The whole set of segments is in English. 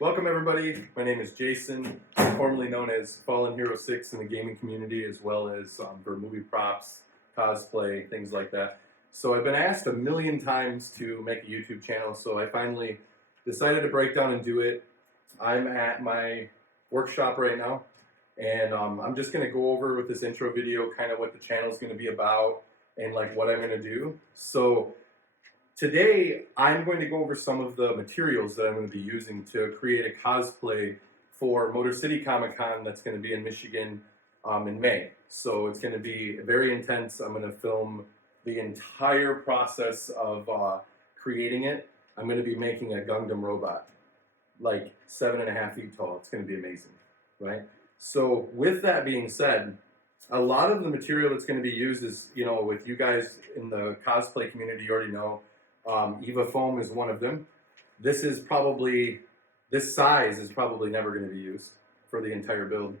Welcome everybody, my name is Jason, formerly known as Fallenhero6 in the gaming community, as well as for movie props, cosplay, things like that. So I've been asked a million times to make a YouTube channel, so I finally decided to break down and do it. I'm at my workshop right now, and I'm just going to go over with this intro video kind of what the channel is going to be about and like what I'm going to do. So today, I'm going to go over some of the materials that I'm going to be using to create a cosplay for Motor City Comic Con that's going to be in Michigan in May. So it's going to be very intense. I'm going to film the entire process of creating it. I'm going to be making a Gundam robot, like 7.5 feet tall. It's going to be amazing, right? So with that being said, a lot of the material that's going to be used is, you know, with you guys in the cosplay community, you already know, EVA foam is one of them. This size is probably never going to be used for the entire build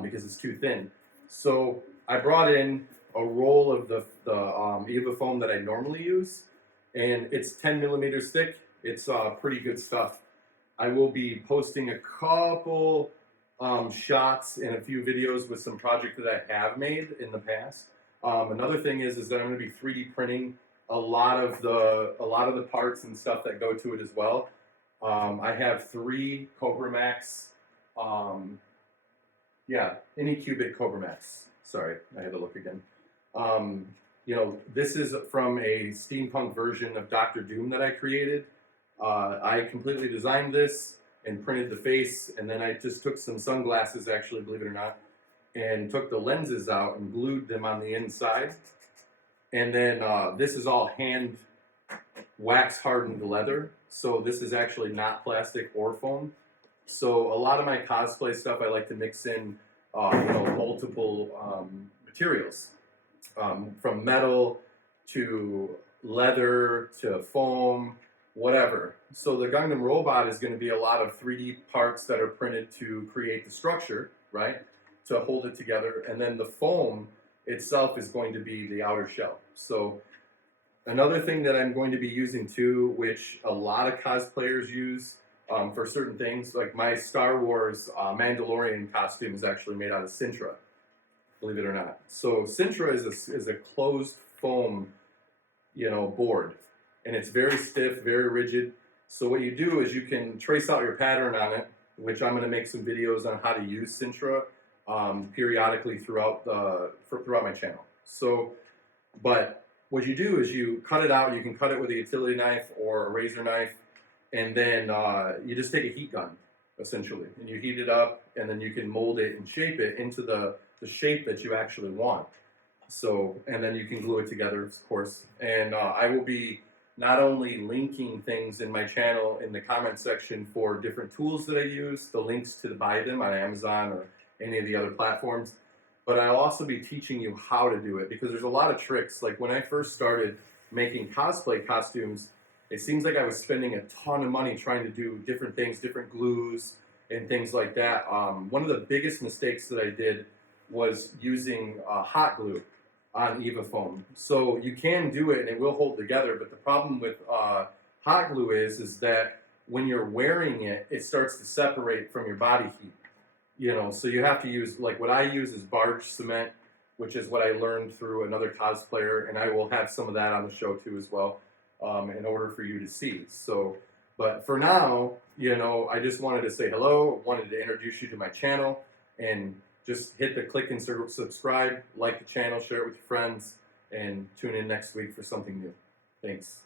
because it's too thin. So I brought in a roll of the EVA foam that I normally use, and it's 10 millimeters thick. It's pretty good stuff. I will be posting a couple shots and a few videos with some projects that I have made in the past. Another thing is that I'm going to be 3D printing a lot of the parts and stuff that go to it as well. I have 3 Kobra Max, Anycubic Kobra Max. Sorry, I had to look again. You know, this is from a steampunk version of Dr. Doom that I created. I completely designed this and printed the face, and then I just took some sunglasses, actually, believe it or not, and took the lenses out and glued them on the inside. And then this is all hand wax hardened leather. So this is actually not plastic or foam. So a lot of my cosplay stuff, I like to mix in multiple materials, from metal to leather to foam, whatever. So the Gundam robot is going to be a lot of 3D parts that are printed to create the structure, right? To hold it together. And then the foam itself is going to be the outer shell. So another thing that I'm going to be using too, which a lot of cosplayers use for certain things, like my Star Wars Mandalorian costume is actually made out of Sintra, believe it or not. So Sintra is a closed foam, board, and it's very stiff, very rigid. So what you do is you can trace out your pattern on it, which I'm going to make some videos on how to use Sintra periodically throughout my channel. So, but what you do is you cut it out. You can cut it with a utility knife or a razor knife, and then you just take a heat gun, essentially, and you heat it up, and then you can mold it and shape it into the shape that you actually want. So, and then you can glue it together, of course. And I will be not only linking things in my channel in the comment section for different tools that I use, the links to buy them on Amazon or any of the other platforms, but I'll also be teaching you how to do it, because there's a lot of tricks. Like when I first started making cosplay costumes, it seems like I was spending a ton of money trying to do different things, different glues and things like that. One of the biggest mistakes that I did was using hot glue on EVA foam. So you can do it and it will hold together, but the problem with hot glue is that when you're wearing it, it starts to separate from your body heat. So you have to use, like what I use is barge cement, which is what I learned through another cosplayer, and I will have some of that on the show too as well, in order for you to see. So, but for now, I just wanted to say hello, wanted to introduce you to my channel, and just hit the click and subscribe, like the channel, share it with your friends, and tune in next week for something new. Thanks.